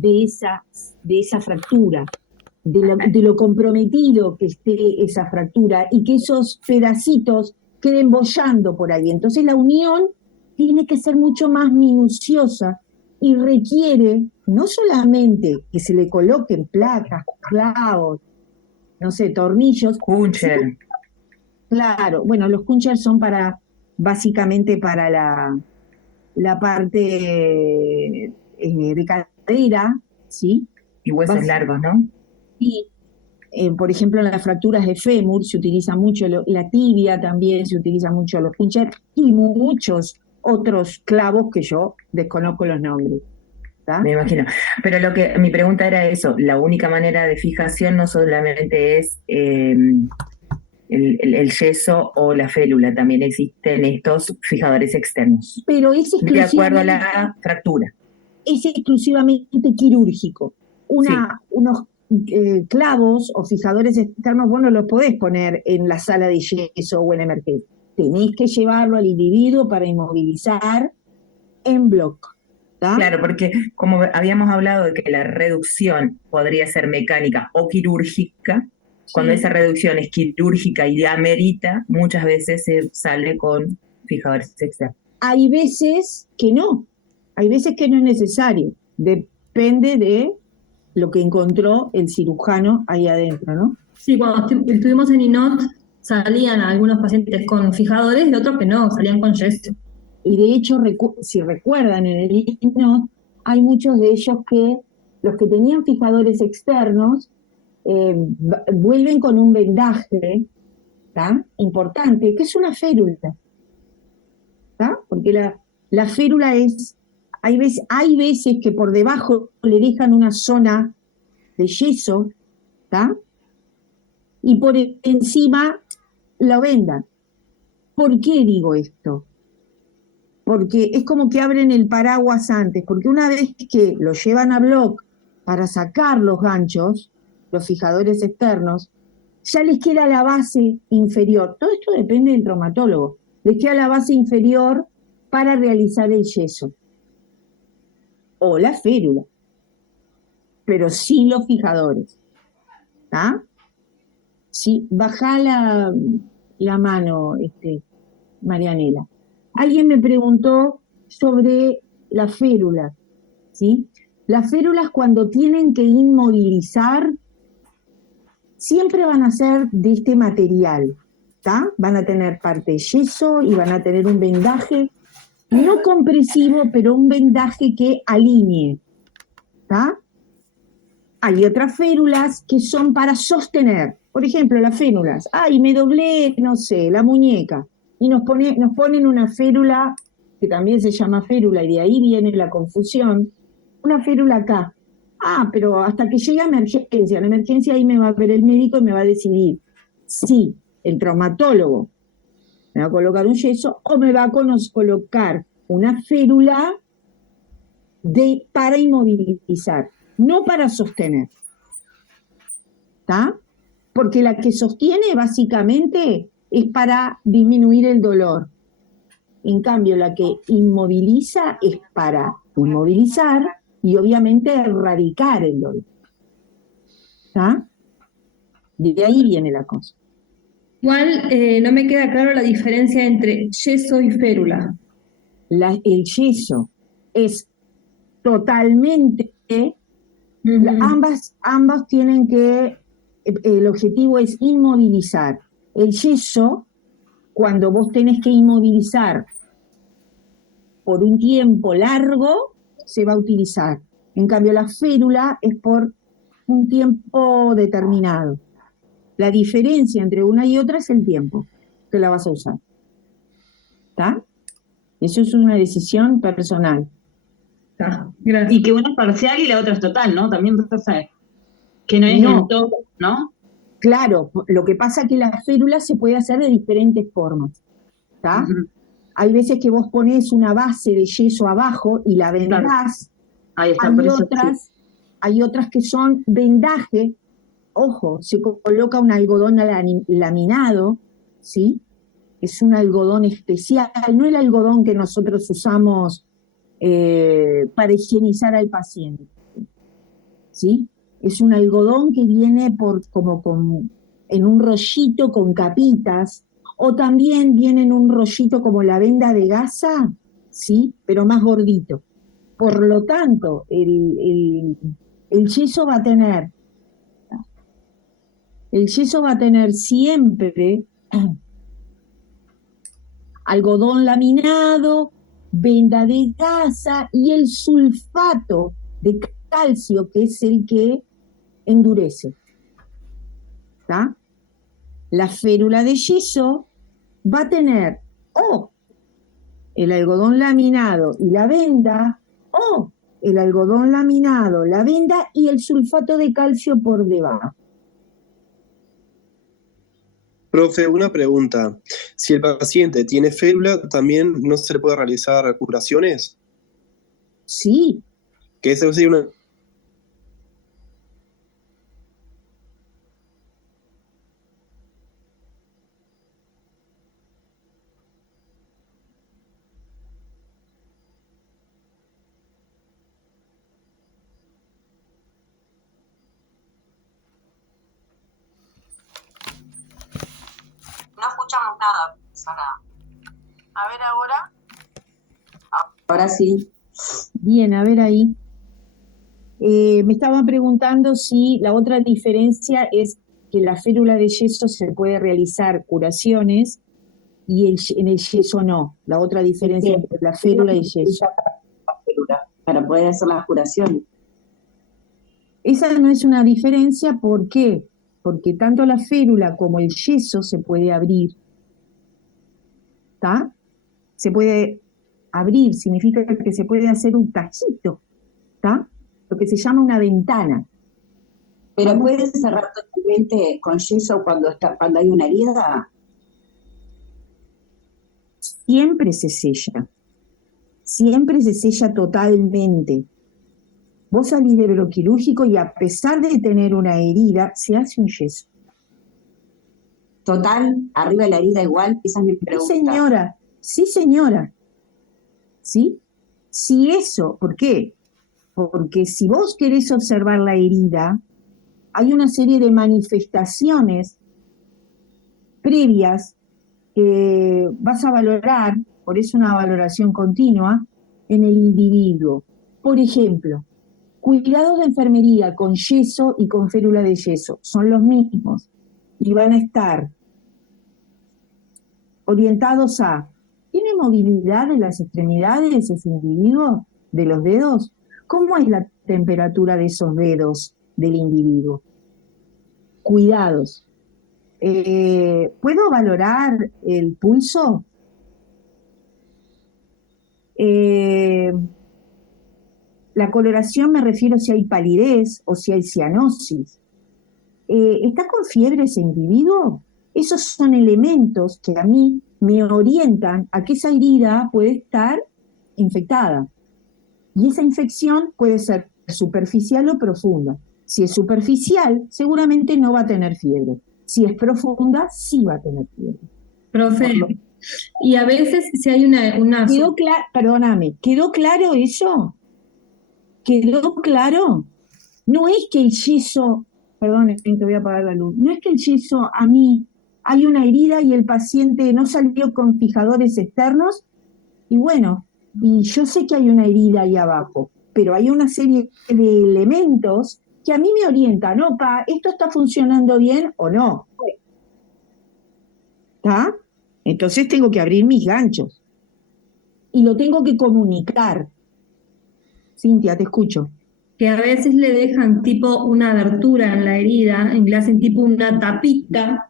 de esa fractura, de lo comprometido que esté esa fractura y que esos pedacitos queden boyando por ahí. Entonces la unión tiene que ser mucho más minuciosa y requiere no solamente que se le coloquen placas, clavos, no sé, tornillos. Kuncher. Claro, bueno, los punchers son básicamente para la parte de cadera, ¿sí? Y huesos Basi- largos, ¿no? y, por ejemplo, en las fracturas de fémur se utiliza mucho, la tibia también se utiliza mucho los punchers y muchos otros clavos que yo desconozco los nombres, ¿tá? Me imagino. Pero mi pregunta era eso, la única manera de fijación no solamente es el yeso o la férula, también existen estos fijadores externos, Pero de acuerdo a la fractura. es exclusivamente quirúrgico. Sí, Unos clavos o fijadores externos vos no los podés poner en la sala de yeso o en emergencia. Tenés que llevarlo al individuo para inmovilizar en bloc. ¿Tá? claro, porque como habíamos hablado de que la reducción podría ser mecánica o quirúrgica, cuando Sí. esa reducción es quirúrgica y amerita, muchas veces se sale con fijadores externos. Hay veces que no, hay veces que no es necesario. Depende de lo que encontró el cirujano ahí adentro, ¿no? Sí, cuando estuvimos en INOT salían algunos pacientes con fijadores y otros que no, salían con yeso. Y de hecho, si recuerdan, en el INOT hay muchos de ellos que, los que tenían fijadores externos, vuelven con un vendaje, ¿tá? Importante, que es una férula, ¿tá? Porque la férula hay veces que por debajo le dejan una zona de yeso, ¿tá? Y por encima lo vendan. ¿Por qué digo esto? Porque es como que abren el paraguas antes, porque una vez que lo llevan a bloc para sacar los ganchos, los fijadores externos, ya les queda la base inferior. Todo esto depende del traumatólogo. Les queda la base inferior para realizar el yeso o la férula, pero sin los fijadores. ¿Tá? Sí, bajá la mano, Marianela. Alguien me preguntó sobre la férula, ¿sí? Las férulas cuando tienen que inmovilizar siempre van a ser de este material, ¿tá? Van a tener parte de yeso y van a tener un vendaje no compresivo, pero un vendaje que alinee, ¿tá? Hay otras férulas que son para sostener. Por ejemplo, las férulas. Ay, me doblé, no sé, la muñeca. Y nos ponen una férula, que también se llama férula, y de ahí viene la confusión. Una férula acá. Ah, pero hasta que llegue a emergencia. En emergencia ahí me va a ver el médico y me va a decidir si el traumatólogo me va a colocar un yeso o me va a colocar una férula para inmovilizar, no para sostener. ¿Está? Porque la que sostiene básicamente es para disminuir el dolor. En cambio, la que inmoviliza es para inmovilizar y obviamente erradicar el dolor. ¿Está? De ahí viene la cosa. Igual no me queda claro la diferencia entre yeso y férula. El yeso es totalmente, ambas tienen que, el objetivo es inmovilizar. El yeso, cuando vos tenés que inmovilizar por un tiempo largo, se va a utilizar. En cambio, la férula es por un tiempo determinado. La diferencia entre una y otra es el tiempo que la vas a usar. ¿Está? Eso es una decisión personal. Gracias. Y que una es parcial y la otra es total, ¿no? También pasa que no es No. del todo, ¿no? Claro, lo que pasa es que la férula se puede hacer de diferentes formas. ¿Está? Hay veces que vos ponés una base de yeso abajo y la vendás. Claro. Ahí está, por eso sí. Hay otras que son vendaje. Ojo, se coloca un algodón laminado, ¿sí? Es un algodón especial, no el algodón que nosotros usamos para higienizar al paciente. ¿sí? Es un algodón que viene en un rollito con capitas, o también viene en un rollito como la venda de gasa, ¿sí? Pero más gordito. Por lo tanto, el yeso va a tener siempre algodón laminado, venda de gasa y el sulfato de calcio, que es el que endurece. ¿Está? La férula de yeso va a tener o el algodón laminado y la venda, o el algodón laminado, la venda y el sulfato de calcio por debajo. Profe, una pregunta. Si el paciente tiene férula, ¿también no se le puede realizar curaciones? Sí, Que eso sería una... No escuchamos nada, profesora. A ver ahora. Ahora sí. bien, a ver ahí. Me estaban preguntando si la otra diferencia es que la férula de yeso se puede realizar curaciones y en el yeso no. La otra diferencia entre la férula y el yeso. Para poder hacer las curaciones. Esa no es una diferencia, ¿por qué? Porque tanto la férula como el yeso se puede abrir. ¿Está? Se puede abrir, significa que se puede hacer un tajito. ¿Está? Lo que se llama una ventana. Pero pueden cerrar totalmente con yeso cuando hay una herida. Siempre se sella totalmente. Vos salís del neuroquirúrgico y a pesar de tener una herida, se hace un yeso. Total, arriba de la herida igual, esa es mi pregunta. Sí, señora. ¿Sí? Si eso, ¿por qué? Porque si vos querés observar la herida, hay una serie de manifestaciones previas que vas a valorar, por eso una valoración continua, en el individuo. Por ejemplo, cuidados de enfermería con yeso y con férula de yeso son los mismos y van a estar orientados a, ¿tiene movilidad de las extremidades ese individuo, de los dedos? ¿Cómo es la temperatura de esos dedos del individuo? Cuidados. ¿Puedo valorar el pulso? La coloración me refiero si hay palidez o si hay cianosis. ¿Está con fiebre ese individuo? Esos son elementos que a mí me orientan a que esa herida puede estar infectada. Y esa infección puede ser superficial o profunda. Si es superficial, seguramente no va a tener fiebre. Si es profunda, sí va a tener fiebre. Profe, y a veces si hay una... Perdóname, ¿quedó claro eso? ¿Quedó claro? No es que el yeso, perdón, que voy a apagar la luz, no es que el yeso a mí hay una herida y el paciente no salió con fijadores externos y bueno, y yo sé que hay una herida ahí abajo, pero hay una serie de elementos que a mí me orientan, opa, ¿esto está funcionando bien o no? ¿Está? Entonces tengo que abrir mis ganchos y lo tengo que comunicar. Cintia, te escucho. Que a veces le dejan tipo una abertura en la herida, le hacen tipo una tapita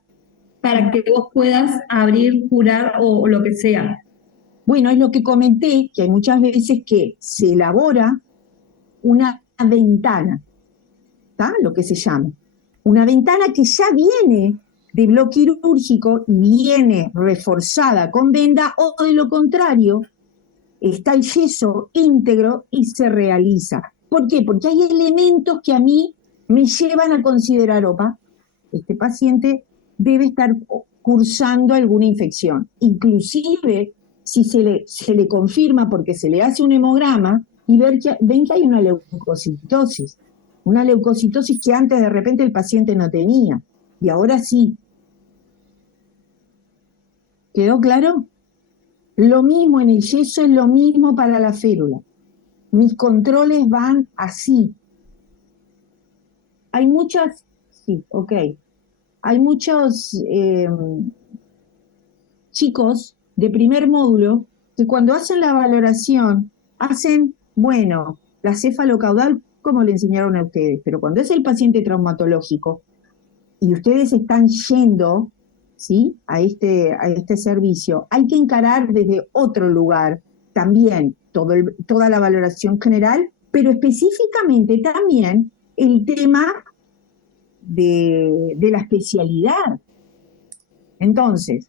para que vos puedas abrir, curar o lo que sea. Bueno, es lo que comenté, que hay muchas veces que se elabora una ventana, ¿está? Lo que se llama. Una ventana que ya viene de bloque quirúrgico y viene reforzada con venda, o de lo contrario, está el yeso íntegro y se realiza. ¿Por qué? Porque hay elementos que a mí me llevan a considerar, opa, este paciente debe estar cursando alguna infección. Inclusive, si se le confirma porque se le hace un hemograma y ven que hay una leucocitosis. Una leucocitosis que antes de repente el paciente no tenía, y ahora sí. ¿Quedó claro? Lo mismo en el yeso, es lo mismo para la férula. Mis controles van así. Hay muchas, sí, ok. Hay muchos chicos de primer módulo que cuando hacen la valoración hacen, bueno, la cefalocaudal como le enseñaron a ustedes, pero cuando es el paciente traumatológico y ustedes están yendo, ¿sí?, a este servicio, hay que encarar desde otro lugar también toda la valoración general, pero específicamente también el tema de la especialidad. Entonces,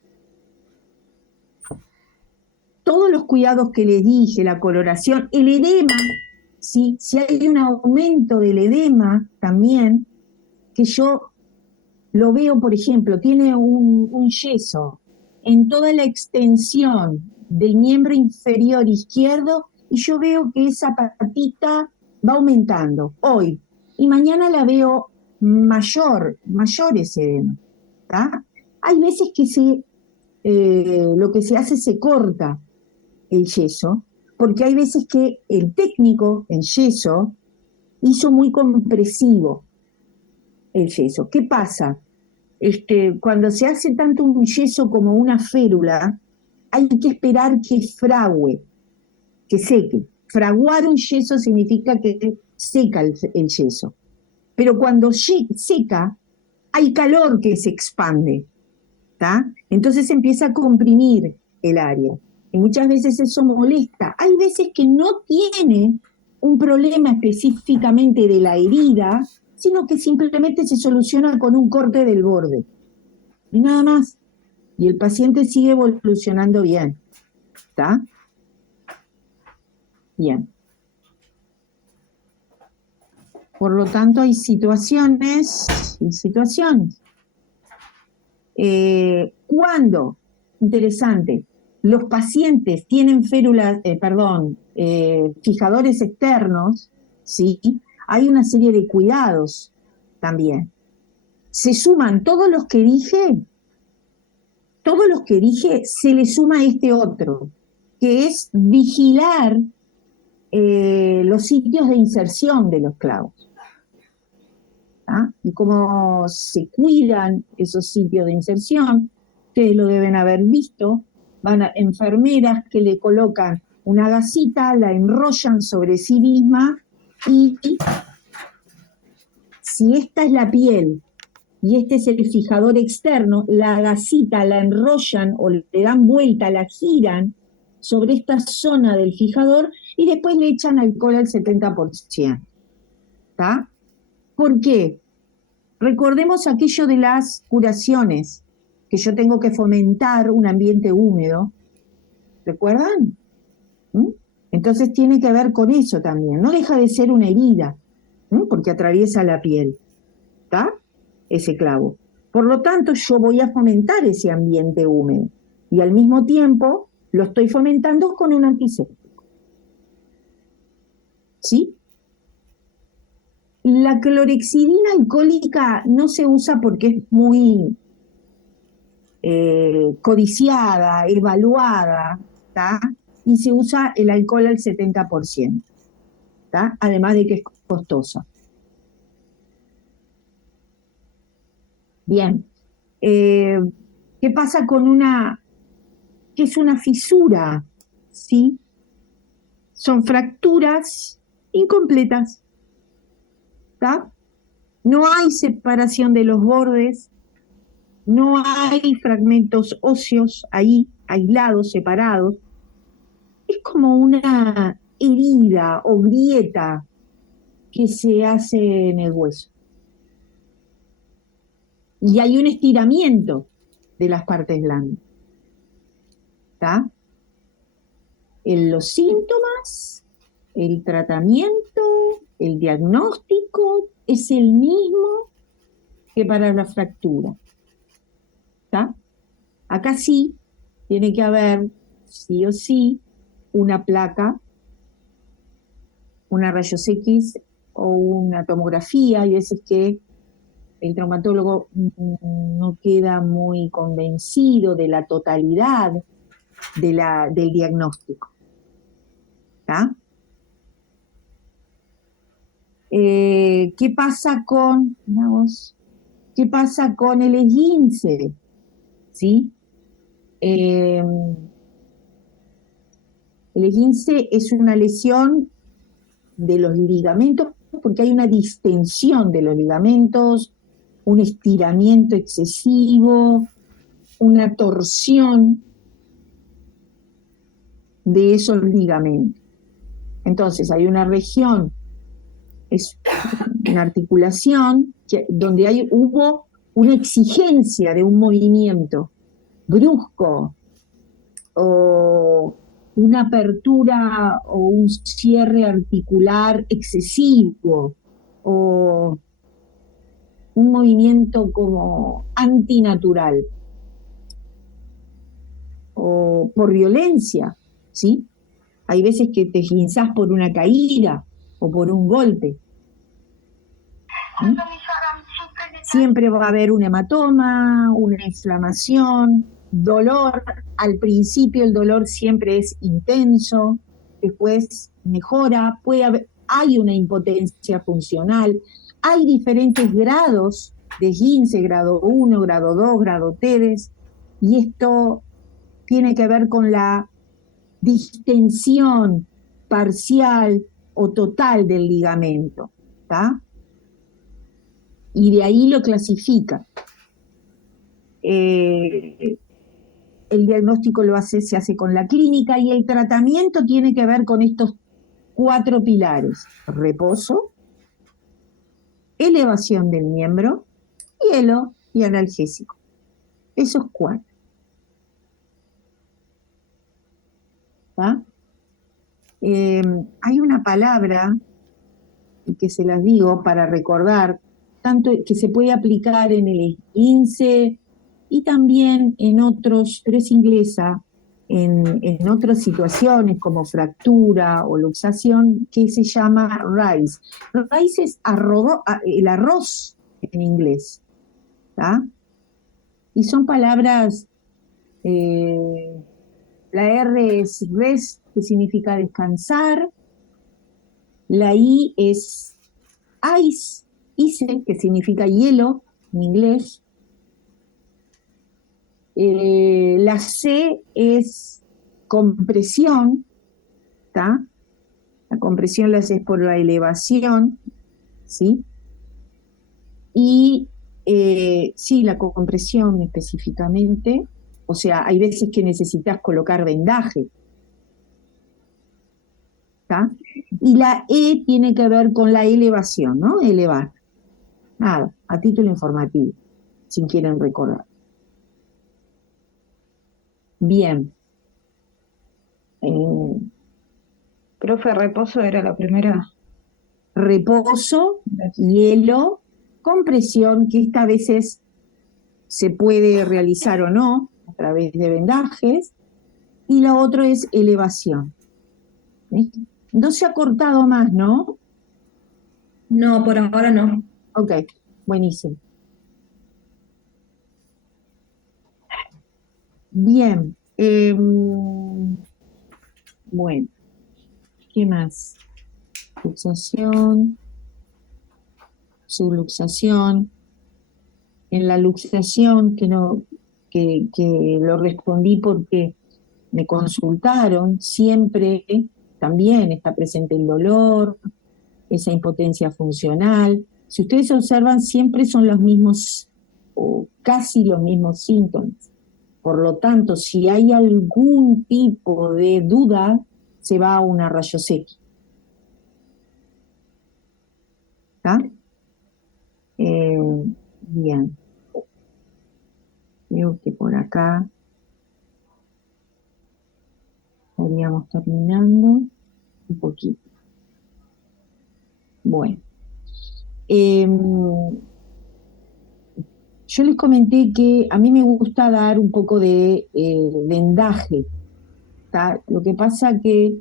todos los cuidados que les dije, la coloración, el edema, ¿sí?, si hay un aumento del edema también, que yo lo veo, por ejemplo, tiene un yeso en toda la extensión del miembro inferior izquierdo y yo veo que esa patita va aumentando hoy y mañana la veo mayor ese edema, ¿tá? Hay veces que lo que se hace se corta el yeso, porque hay veces que el técnico en yeso hizo muy compresivo el yeso. ¿Qué pasa? Cuando se hace tanto un yeso como una férula, hay que esperar que frague, que seque. Fraguar un yeso significa que seca el yeso. Pero cuando seca, hay calor que se expande, ¿tá? Entonces se empieza a comprimir el área. Y muchas veces eso molesta. Hay veces que no tiene un problema específicamente de la herida, sino que simplemente se soluciona con un corte del borde. Y nada más. Y el paciente sigue evolucionando bien. ¿Está? Bien. Por lo tanto, hay situaciones y situaciones. Cuando, interesante, los pacientes tienen fijadores externos, ¿sí?, hay una serie de cuidados también. Se suman todos los que dije, se le suma este otro, que es vigilar los sitios de inserción de los clavos. ¿Ah? Y cómo se cuidan esos sitios de inserción, ustedes lo deben haber visto, van a enfermeras que le colocan una gasita, la enrollan sobre sí misma y si esta es la piel y este es el fijador externo, la gasita la enrollan o le dan vuelta, la giran sobre esta zona del fijador y después le echan alcohol al 70%. ¿Está? ¿Por qué? Recordemos aquello de las curaciones, que yo tengo que fomentar un ambiente húmedo. ¿Recuerdan? Entonces tiene que ver con eso también. No deja de ser una herida, porque atraviesa la piel. ¿Está? Ese clavo. Por lo tanto, yo voy a fomentar ese ambiente húmedo. Y al mismo tiempo, lo estoy fomentando con un antiséptico. ¿Sí? La clorhexidina alcohólica no se usa porque es muy codiciada, evaluada, ¿tá? Y se usa el alcohol al 70%, ¿tá? Además de que es costosa. Bien. ¿Qué pasa con qué es una fisura? ¿Sí? Son fracturas incompletas. ¿Tá? No hay separación de los bordes, no hay fragmentos óseos ahí, aislados, separados. Es como una herida o grieta que se hace en el hueso. Y hay un estiramiento de las partes blandas. ¿Está? Los síntomas, el tratamiento, el diagnóstico es el mismo que para la fractura. ¿Está? Acá sí tiene que haber, sí o sí, una placa, una rayos X o una tomografía. Hay veces que el traumatólogo no queda muy convencido de la totalidad del diagnóstico. ¿Tá? ¿Qué pasa con el esguince? ¿Sí? El esguince es una lesión de los ligamentos porque hay una distensión de los ligamentos, un estiramiento excesivo, una torsión de esos ligamentos. Entonces hay una región, es una articulación donde hubo una exigencia de un movimiento brusco o una apertura o un cierre articular excesivo o un movimiento como antinatural o por violencia, ¿sí? Hay veces que te esguinzás por una caída o por un golpe. ¿Sí? Siempre va a haber un hematoma, una inflamación, dolor. Al principio el dolor siempre es intenso, después mejora, hay una impotencia funcional, hay diferentes grados de esguince, grado 1, grado 2, grado 3, y esto tiene que ver con la distensión parcial o total del ligamento, ¿tá? Y de ahí lo clasifica. El diagnóstico se hace con la clínica y el tratamiento tiene que ver con estos 4 pilares: reposo, elevación del miembro, hielo y analgésico. Esos 4. ¿Tá? Hay una palabra que se las digo para recordar, tanto que se puede aplicar en el esguince y también en otros, pero es inglesa, en otras situaciones como fractura o luxación, que se llama RICE. RICE es el arroz en inglés, ¿tá? Y son palabras, la R es rest, que significa descansar, la I es ice, que significa hielo en inglés. La C es compresión, ¿tá? La compresión la haces por la elevación, ¿sí? Y sí, la compresión específicamente, o sea, hay veces que necesitas colocar vendaje, ¿tá? Y la E tiene que ver con la elevación, ¿no? Elevar. Nada, a título informativo, si quieren recordar. Bien. Profe, reposo era la primera. Reposo, hielo, compresión, que esta veces se puede realizar o no a través de vendajes, y lo otro es elevación. ¿Sí? No se ha cortado más, ¿no? No, por ahora no. Ok, buenísimo. Bien. Bueno, ¿qué más? Luxación, subluxación. En la luxación, que lo respondí porque me consultaron, siempre también está presente el dolor, esa impotencia funcional. Si ustedes observan, siempre son los mismos, o casi los mismos síntomas. Por lo tanto, si hay algún tipo de duda, se va a una rayos X. ¿Está? Bien. Creo que por acá estaríamos terminando un poquito. Bueno. Yo les comenté que a mí me gusta dar un poco de vendaje, ¿tá? Lo que pasa que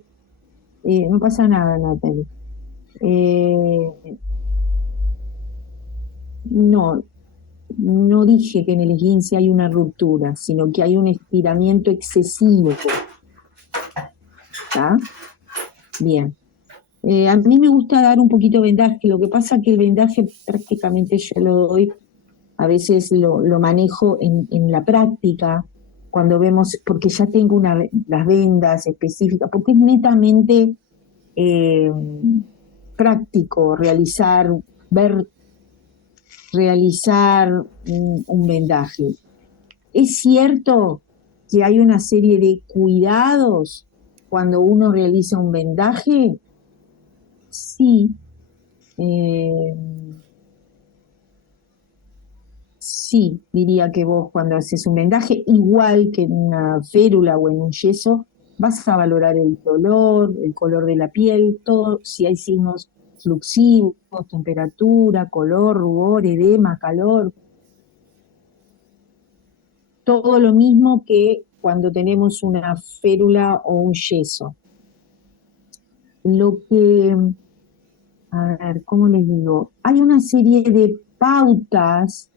no pasa nada, Natalie. Eh, no, no dije que en el esguince hay una ruptura, sino que hay un estiramiento excesivo. ¿Está? Bien. A mí me gusta dar un poquito de vendaje, lo que pasa que el vendaje prácticamente yo lo doy, a veces lo manejo en la práctica, cuando vemos, porque ya tengo las vendas específicas, porque es netamente práctico realizar un vendaje. Es cierto que hay una serie de cuidados cuando uno realiza un vendaje, sí. Sí, diría que vos cuando haces un vendaje, igual que en una férula o en un yeso, vas a valorar el color de la piel, todo, si hay signos fluxivos, temperatura, color, rubor, edema, calor, todo lo mismo que cuando tenemos una férula o un yeso. Lo que, a ver, ¿cómo les digo? Hay una serie de pautas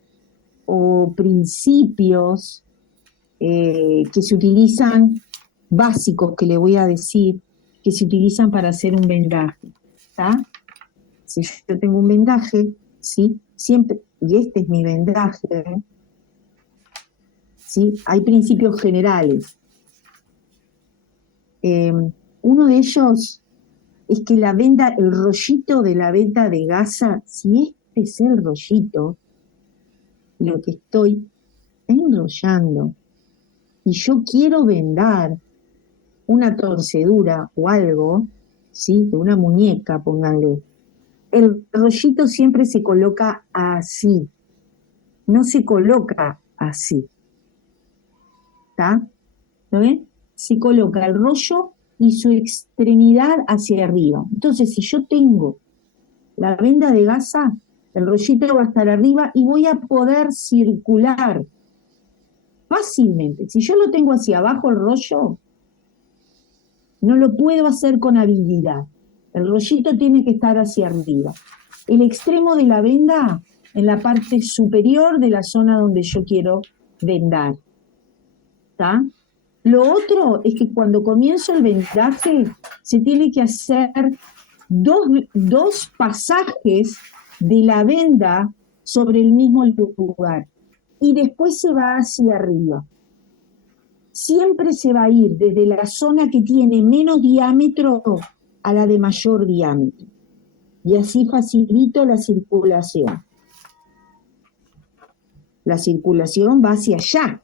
o principios que se utilizan, básicos que le voy a decir, que se utilizan para hacer un vendaje. ¿Está? Si yo tengo un vendaje, ¿sí? Siempre, y este es mi vendaje, ¿sí? Hay principios generales. Uno de ellos es que el rollito de la venda de gasa, si este es el rollito, lo que estoy enrollando, y yo quiero vendar una torcedura o algo, ¿sí? De una muñeca, pónganle, el rollito siempre se coloca así, no se coloca así. ¿Está? ¿Lo ven? Se coloca el rollo y su extremidad hacia arriba. Entonces, si yo tengo la venda de gasa, el rollito va a estar arriba y voy a poder circular fácilmente. Si yo lo tengo hacia abajo el rollo, no lo puedo hacer con habilidad. El rollito tiene que estar hacia arriba. El extremo de la venda en la parte superior de la zona donde yo quiero vendar. ¿Está? Lo otro es que cuando comienzo el vendaje se tiene que hacer dos pasajes de la venda sobre el mismo lugar y después se va hacia arriba. Siempre se va a ir desde la zona que tiene menos diámetro a la de mayor diámetro. Y así facilito la circulación. La circulación va hacia allá,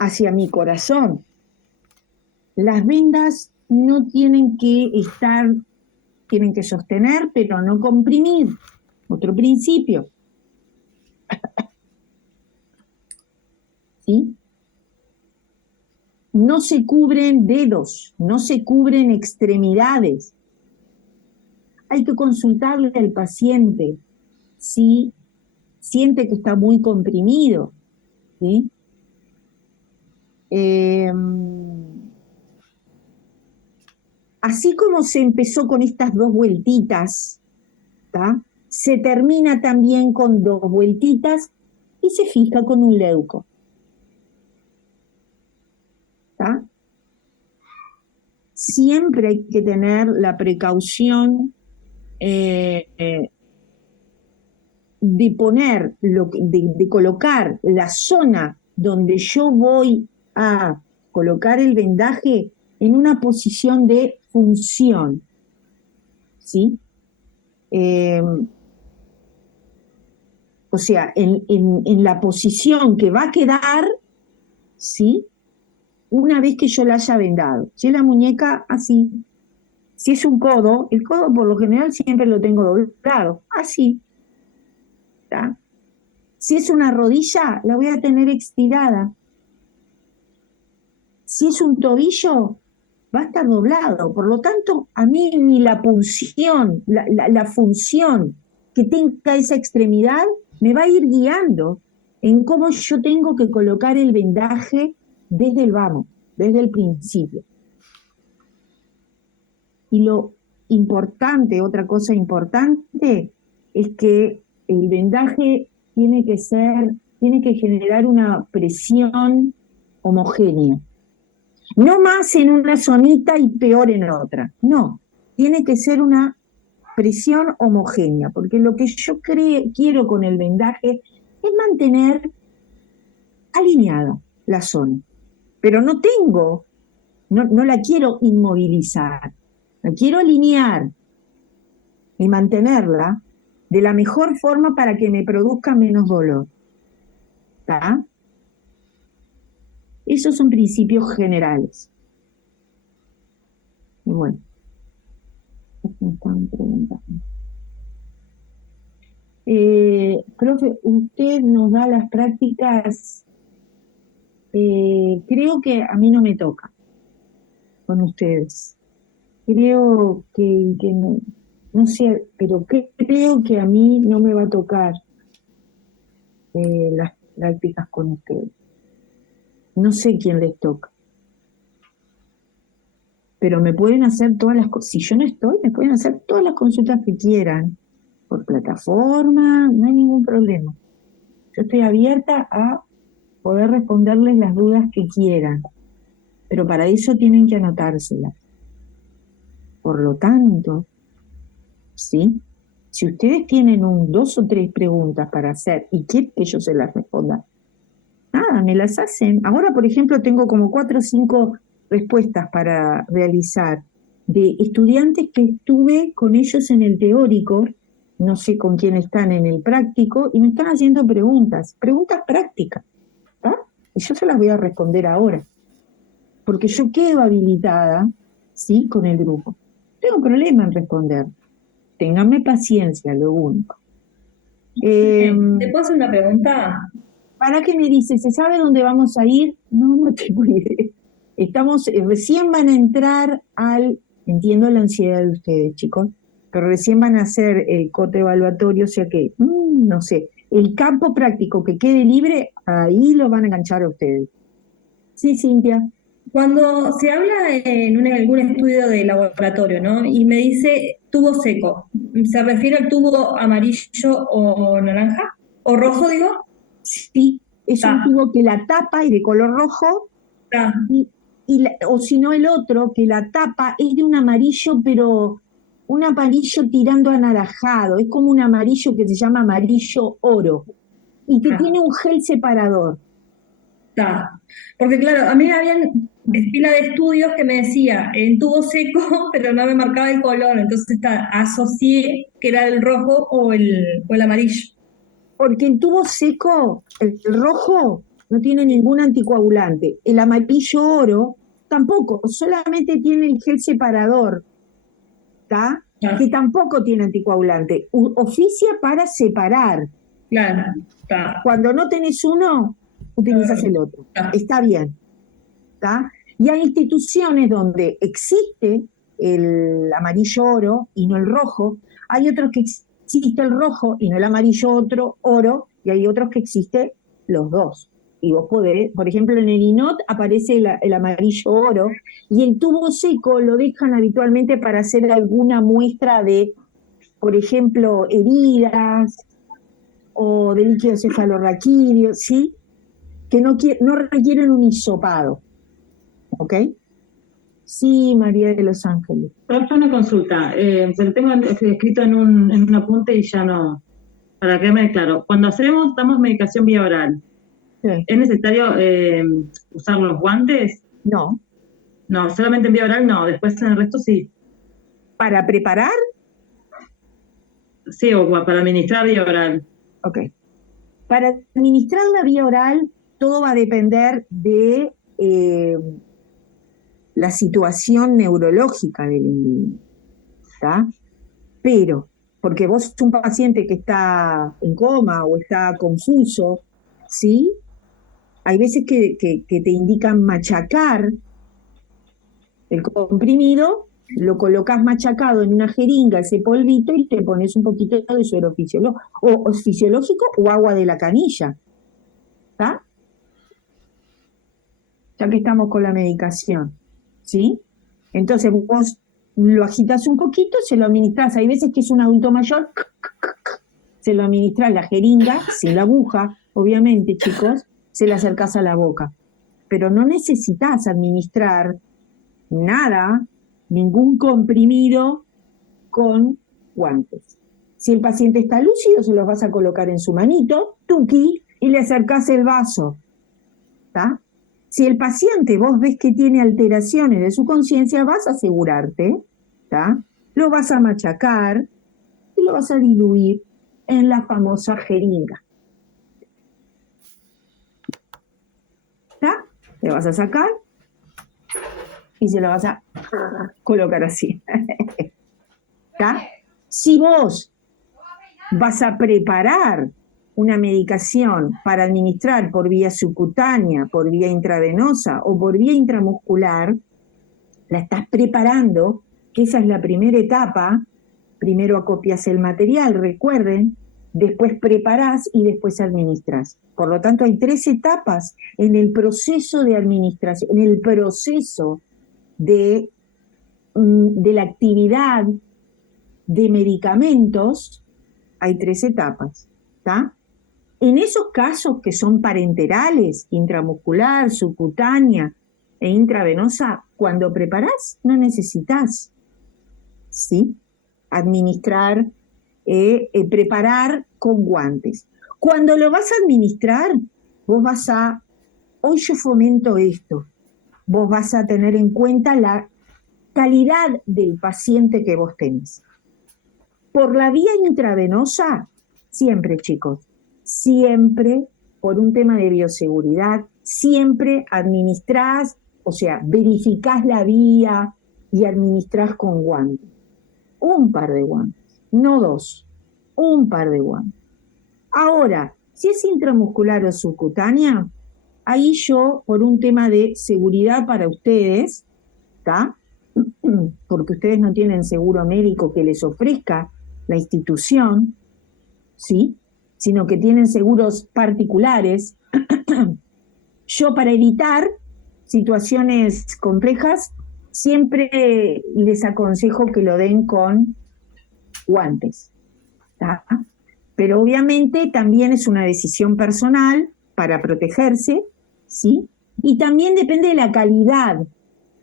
hacia mi corazón. Las vendas no tienen que estar, tienen que sostener, pero no comprimir. Otro principio. ¿Sí? No se cubren dedos, no se cubren extremidades. Hay que consultarle al paciente si siente que está muy comprimido. ¿Sí? Así como se empezó con estas 2 vueltitas, ¿tá? Se termina también con 2 vueltitas y se fija con un leuco. ¿Tá? Siempre hay que tener la precaución de poner, de colocar la zona donde yo voy a colocar el vendaje en una posición de función, ¿sí? O sea, en la posición que va a quedar, ¿sí? Una vez que yo la haya vendado. Si es la muñeca, así. Si es un codo, el codo por lo general siempre lo tengo doblado, así. ¿Tá? Si es una rodilla, la voy a tener estirada. Si es un tobillo, va a estar doblado. Por lo tanto, a mí ni la punción, la función que tenga esa extremidad me va a ir guiando en cómo yo tengo que colocar el vendaje desde el vamos, desde el principio. Y lo importante, otra cosa importante, es que el vendaje tiene que generar una presión homogénea. No más en una zonita y peor en otra. No, tiene que ser una presión homogénea, porque lo que yo quiero con el vendaje es mantener alineada la zona. Pero no la quiero inmovilizar, la quiero alinear y mantenerla de la mejor forma para que me produzca menos dolor. ¿Está? Esos son principios generales. Y bueno, me están preguntando. Profe, usted nos da las prácticas, creo que a mí no me toca con ustedes. Creo que no sé, pero creo que a mí no me va a tocar las prácticas con ustedes. No sé quién les toca. Pero me pueden hacer todas las cosas. Si yo no estoy, me pueden hacer todas las consultas que quieran. Por plataforma, no hay ningún problema. Yo estoy abierta a poder responderles las dudas que quieran. Pero para eso tienen que anotárselas. Por lo tanto, ¿sí? Si ustedes tienen 2 o 3 preguntas para hacer y quieren que yo se las responda, nada, me las hacen. Ahora, por ejemplo, tengo como 4 o 5 respuestas para realizar de estudiantes que estuve con ellos en el teórico, no sé con quién están en el práctico, y me están haciendo preguntas prácticas, ¿tá? Y yo se las voy a responder ahora, porque yo quedo habilitada, ¿sí?, con el grupo. Tengo problema en responder. Ténganme paciencia, lo único. ¿Te puedo hacer una pregunta? ¿Para qué me dice? ¿Se sabe dónde vamos a ir? No tengo idea. Recién van a entrar entiendo la ansiedad de ustedes, chicos, pero recién van a hacer el corte evaluatorio, o sea que, no sé, el campo práctico que quede libre, ahí lo van a enganchar a ustedes. Sí, Cintia. Cuando se habla en algún estudio de laboratorio, ¿no? Y me dice tubo seco, ¿se refiere al tubo amarillo o naranja? ¿O rojo, digo? Sí, es un tubo que la tapa es de color rojo, o si no el otro, que la tapa es de un amarillo, pero un amarillo tirando a anaranjado, es como un amarillo que se llama amarillo oro, y que tiene un gel separador. Porque claro, a mí habían pila de estudios que me decía en tubo seco, pero no me marcaba el color, entonces asocié que era el rojo o el amarillo. Porque el tubo seco, el rojo, no tiene ningún anticoagulante. El amarillo oro tampoco, solamente tiene el gel separador, ¿está? Que tampoco tiene anticoagulante. Oficia para separar. Claro. Cuando no tenés uno, utilizas el otro. Está bien. ¿Está? Y hay instituciones donde existe el amarillo oro y no el rojo. Hay otros que existe el rojo y no el amarillo oro, y hay otros que existe los dos. Y vos podés, por ejemplo, en el INOT aparece el amarillo oro, y el tubo seco lo dejan habitualmente para hacer alguna muestra de, por ejemplo, heridas o de líquido cefalorraquídeo, ¿sí? Que no requieren un hisopado. ¿Ok? Sí, María de los Ángeles. Profe, una consulta. Se lo tengo escrito en un apunte y ya no. Para que me claro. Cuando damos medicación vía oral, sí, ¿es necesario usar los guantes? No. No, solamente en vía oral no. Después en el resto sí. ¿Para preparar? Sí, o para administrar vía oral. Ok. Para administrar la vía oral, todo va a depender de la situación neurológica del individuo, ¿está? Pero, porque vos sos un paciente que está en coma o está confuso, ¿sí? Hay veces que te indican machacar el comprimido, lo colocas machacado en una jeringa, ese polvito, y te pones un poquito de suero fisiológico o agua de la canilla, ¿está? Ya que estamos con la medicación, ¿sí? Entonces vos lo agitas un poquito, se lo administras. Hay veces que es un adulto mayor, se lo administras la jeringa, sin la aguja, obviamente, chicos, se la acercás a la boca. Pero no necesitas administrar nada, ningún comprimido con guantes. Si el paciente está lúcido, se los vas a colocar en su manito, tuqui, y le acercás el vaso. ¿Está? Si el paciente vos ves que tiene alteraciones de su conciencia, vas a asegurarte, ¿está? Lo vas a machacar y lo vas a diluir en la famosa jeringa. ¿Está? Le vas a sacar y se lo vas a colocar así. ¿Está? Si vos vas a preparar una medicación para administrar por vía subcutánea, por vía intravenosa o por vía intramuscular, la estás preparando, que esa es la primera etapa. Primero acopias el material, recuerden, después preparás y después administras. Por lo tanto, hay 3 etapas en el proceso de administración, en el proceso de la actividad de medicamentos, hay 3 etapas, ¿está? En esos casos que son parenterales, intramuscular, subcutánea e intravenosa, cuando preparás no necesitas, ¿sí?, administrar, preparar con guantes. Cuando lo vas a administrar, hoy yo fomento esto, vos vas a tener en cuenta la calidad del paciente que vos tenés. Por la vía intravenosa, siempre, chicos, siempre, por un tema de bioseguridad, siempre administrás, o sea, verificás la vía y administrás con guantes. Un par de guantes, no 2, un par de guantes. Ahora, si es intramuscular o subcutánea, ahí yo, por un tema de seguridad para ustedes, ¿está? Porque ustedes no tienen seguro médico que les ofrezca la institución, ¿sí?, sino que tienen seguros particulares. Yo, para evitar situaciones complejas, siempre les aconsejo que lo den con guantes, ¿tá? Pero obviamente también es una decisión personal para protegerse, ¿sí? Y también depende de la calidad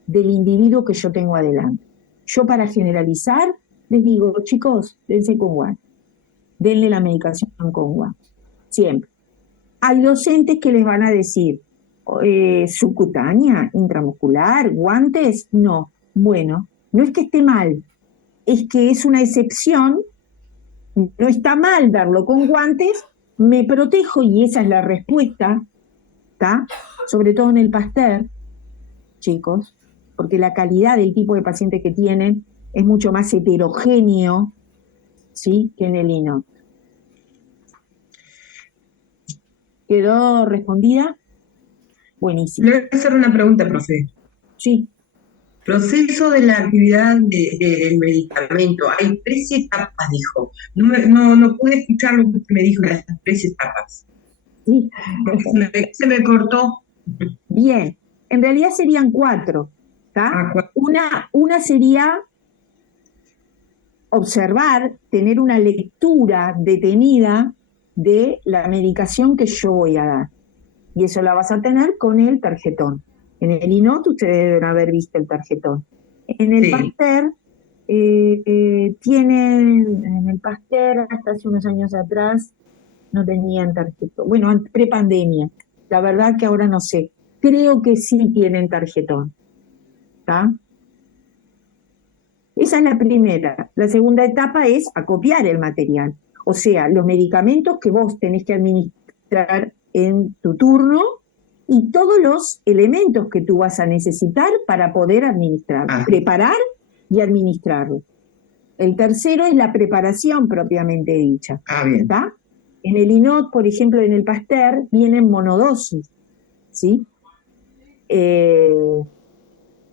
del individuo que yo tengo adelante. Yo, para generalizar, les digo, chicos, dense con guantes. Denle la medicación con guantes, siempre. Hay docentes que les van a decir, subcutánea, intramuscular, guantes, no. Bueno, no es que esté mal, es que es una excepción, no está mal darlo con guantes, me protejo y esa es la respuesta, ¿está? Sobre todo en el Pasteur, chicos, porque la calidad del tipo de paciente que tienen es mucho más heterogéneo, ¿sí?, que en el INOT. ¿Quedó respondida? Buenísimo. Le voy a hacer una pregunta, profe. Sí. Proceso de la actividad del medicamento. Hay 3 etapas, dijo. No pude escuchar lo que usted me dijo de las 3 etapas. Sí. Porque se me cortó. Bien. En realidad serían 4. ¿Está? Una sería observar, tener una lectura detenida de la medicación que yo voy a dar. Y eso la vas a tener con el tarjetón. En el INOT ustedes deben haber visto el tarjetón. En el Pasteur, en el Pasteur hasta hace unos años atrás no tenían tarjetón. Bueno, prepandemia. La verdad que ahora no sé. Creo que sí tienen tarjetón. ¿Está? Esa es la primera. La segunda etapa es acopiar el material. O sea, los medicamentos que vos tenés que administrar en tu turno y todos los elementos que tú vas a necesitar para poder administrarlo, preparar y administrarlo. El tercero es la preparación propiamente dicha. Bien. ¿Está? En el INOT, por ejemplo, en el Pasteur, vienen monodosis, ¿sí?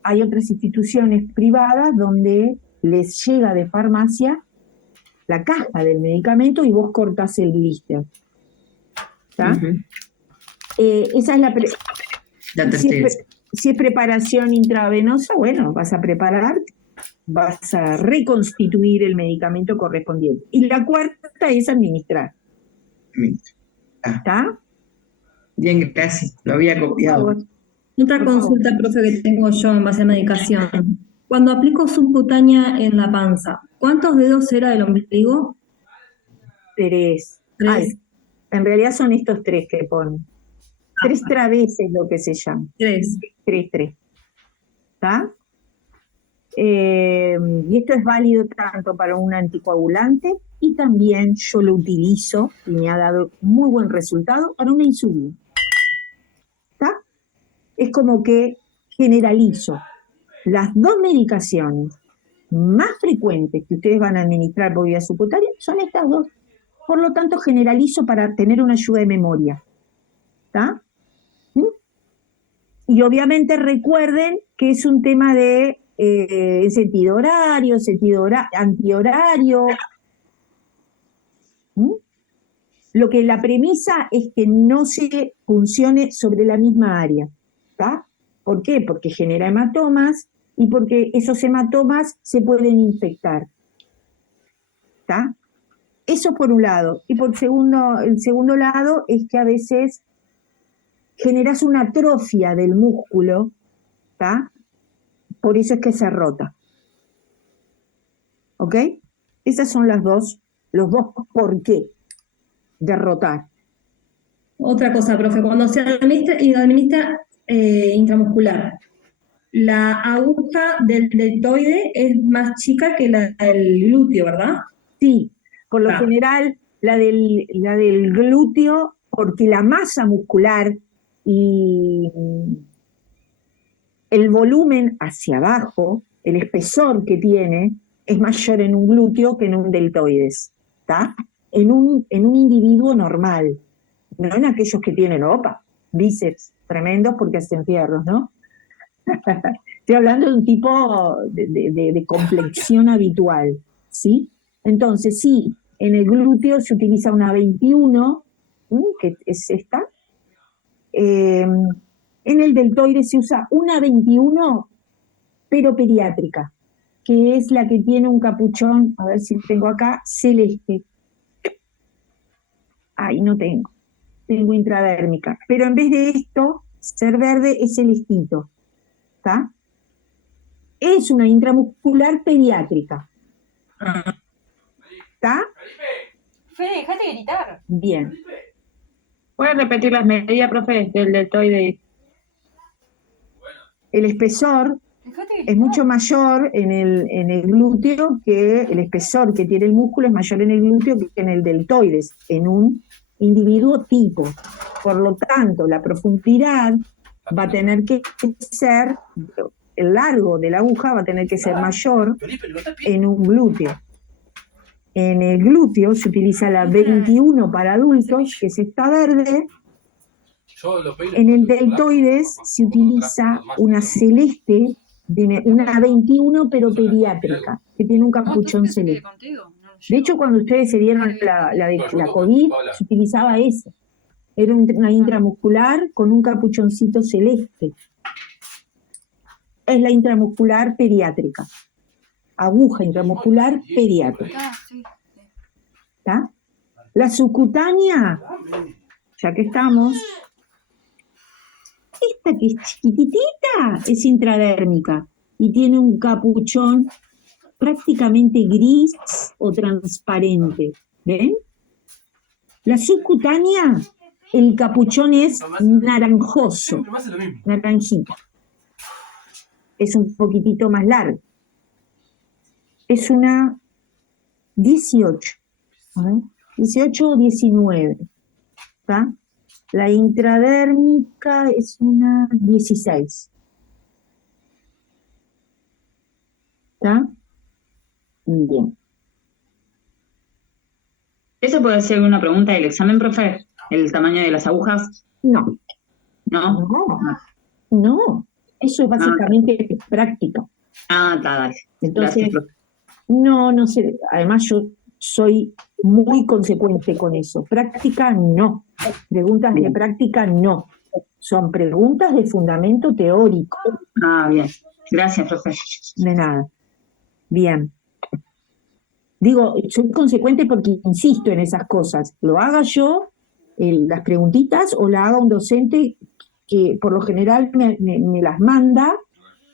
Hay otras instituciones privadas donde les llega de farmacia la caja del medicamento y vos cortás el blister. ¿Está? Esa es la si es preparación intravenosa, bueno, vas a preparar vas a reconstituir el medicamento correspondiente. Y la cuarta es administrar. ¿Está? Bien, gracias. Lo había copiado. Otra consulta, profe, que tengo yo en base a medicación. Cuando aplico subcutánea en la panza, ¿cuántos dedos era del ombligo? 3. Ay, en realidad son estos 3 que ponen. 3 traveses lo que se llama. 3. ¿Está? Y esto es válido tanto para un anticoagulante y también yo lo utilizo y me ha dado muy buen resultado para una insulina. ¿Está? Es como que generalizo. Las 2 medicaciones más frecuentes que ustedes van a administrar por vía subcutánea son estas 2. Por lo tanto, generalizo para tener una ayuda de memoria. ¿Está? Y obviamente recuerden que es un tema de sentido horario, antihorario. Lo que la premisa es que no se funcione sobre la misma área. ¿Está? ¿Por qué? Porque genera hematomas y porque esos hematomas se pueden infectar. ¿Está? Eso por un lado. Y por el segundo lado es que a veces generas una atrofia del músculo, ¿está? Por eso es que se rota. ¿Ok? Esas son los dos por qué de rotar. Otra cosa, profe, cuando se administra intramuscular, la aguja del deltoide es más chica que la del glúteo, ¿verdad? Sí, por lo general la del glúteo, porque la masa muscular y el volumen hacia abajo, el espesor que tiene, es mayor en un glúteo que en un deltoides, ¿está? En un individuo normal, no en aquellos que tienen, bíceps tremendos porque hacen fierros, ¿no? Estoy hablando de un tipo de complexión habitual, ¿sí? Entonces, sí, en el glúteo se utiliza una 21, que es esta. En el deltoide se usa una 21, pero pediátrica, que es la que tiene un capuchón, a ver si tengo acá, celeste. Ay, no tengo intradérmica. Pero en vez de esto, ser verde es celestito. ¿Está? Es una intramuscular pediátrica. ¿Está? Fede, dejate de gritar. Bien. ¿Puedes repetir las medidas, profe, del deltoide? El espesor es mucho mayor en el glúteo que el espesor que tiene el músculo es mayor en el glúteo que en el deltoides, en un individuo tipo. Por lo tanto, la profundidad va a tener que ser, el largo de la aguja va a tener que ser mayor en un glúteo. En el glúteo se utiliza la 21 para adultos, que es esta verde. En el deltoides se utiliza una celeste, una 21 pero pediátrica, que tiene un capuchón celeste. De hecho, cuando ustedes se dieron la COVID, se utilizaba esa. Era una intramuscular con un capuchoncito celeste. Es la intramuscular pediátrica. Aguja intramuscular pediátrica. ¿Está? La subcutánea, ya que estamos, esta que es chiquitita es intradérmica y tiene un capuchón prácticamente gris o transparente. ¿Ven? La subcutánea, el capuchón es naranjoso, naranjita. Es un poquitito más largo. Es una 18. A ver, 18 o 19. ¿Está? La intradérmica es una 16. ¿Está? Bien. ¿Eso puede ser una pregunta del examen, profe? ¿El tamaño de las agujas? No. ¿No? No. Eso es básicamente práctica. Está, dale. Entonces, gracias, profe. No sé. Además, yo soy muy consecuente con eso. Práctica, no. Preguntas de práctica, no. Son preguntas de fundamento teórico. Bien. Gracias, profe. De nada. Bien. Digo, soy consecuente porque insisto en esas cosas. Lo haga yo, las preguntitas, o la haga un docente que por lo general me las manda,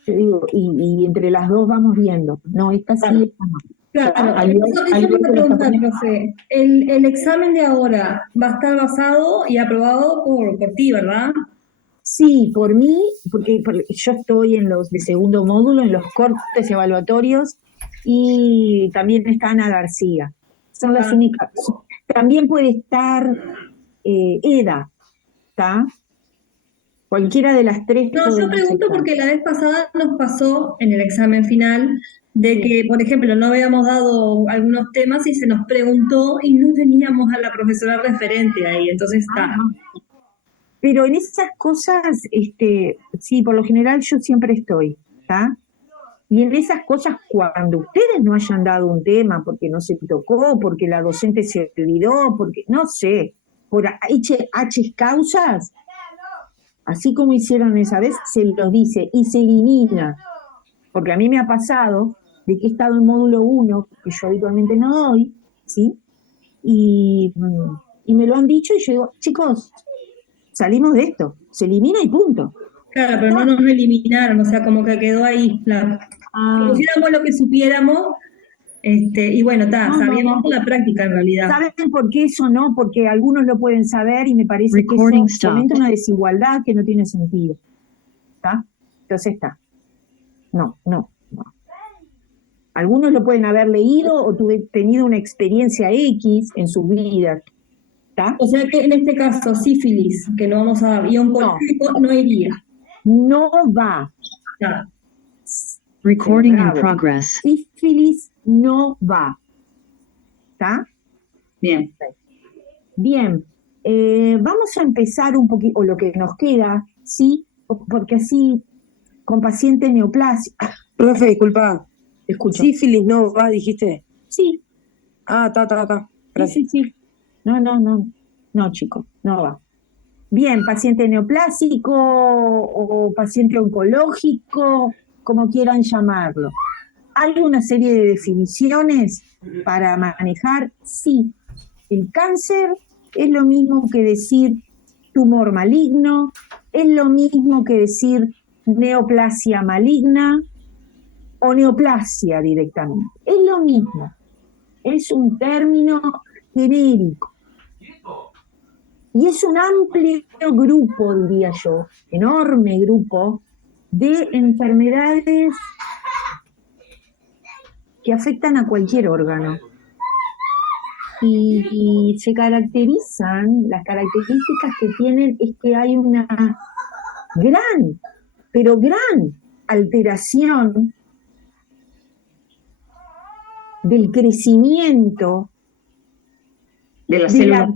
yo digo, y entre las dos vamos viendo. No, esta sí, esta no. Claro, Al igual- eso al me igual que pregunta, los japoneses. profe. El examen de ahora va a estar basado y aprobado por ti, ¿verdad? Sí, por mí, porque yo estoy en los de segundo módulo, en los cortes evaluatorios, y también está Ana García. Son las únicas. También puede estar Eda, ¿está? Cualquiera de las tres No, yo podemos pregunto estar. porque la vez pasada nos pasó en el examen final de que, por ejemplo, no habíamos dado algunos temas y se nos preguntó y no teníamos a la profesora referente ahí, entonces está. Pero en esas cosas, sí, por lo general yo siempre estoy, ¿está? Y en esas cosas, cuando ustedes no hayan dado un tema, porque no se tocó, porque la docente se olvidó, porque, no sé, por H causas, así como hicieron esa vez, se los dice y se elimina. Porque a mí me ha pasado de que he estado en módulo 1, que yo habitualmente no doy, ¿sí? Y me lo han dicho y yo digo, chicos, salimos de esto, se elimina y punto. Claro, pero no nos lo eliminaron, o sea, como que quedó ahí. Pusiéramos lo que supiéramos, y bueno, sabíamos por la práctica en realidad. ¿Saben por qué eso no? Porque algunos lo pueden saber y me parece que eso fomenta una desigualdad que no tiene sentido. ¿Está? Entonces está. No. Algunos lo pueden haber leído o tenido una experiencia X en sus vidas. ¿Está? O sea que en este caso, sífilis, que no vamos a dar, y oncológico no iría. No va. Claro. Recording in progress. Sífilis no va. ¿Está? Bien. Bien. Vamos a empezar un poquito, o lo que nos queda, ¿sí? Porque así, con paciente neoplasia. Profe, disculpa. Escucho. ¿Sífilis no va, dijiste? Sí. Ah, está. Gracias. Sí. No, chico, no va. Bien, paciente neoplásico o paciente oncológico, como quieran llamarlo. ¿Hay una serie de definiciones para manejar? Sí. El cáncer es lo mismo que decir tumor maligno, es lo mismo que decir neoplasia maligna o neoplasia directamente. Es lo mismo. Es un término genérico. Y es un amplio grupo, diría yo, enorme grupo, de enfermedades que afectan a cualquier órgano. Y se caracterizan, las características que tienen es que hay una gran, pero gran alteración del crecimiento de la célula.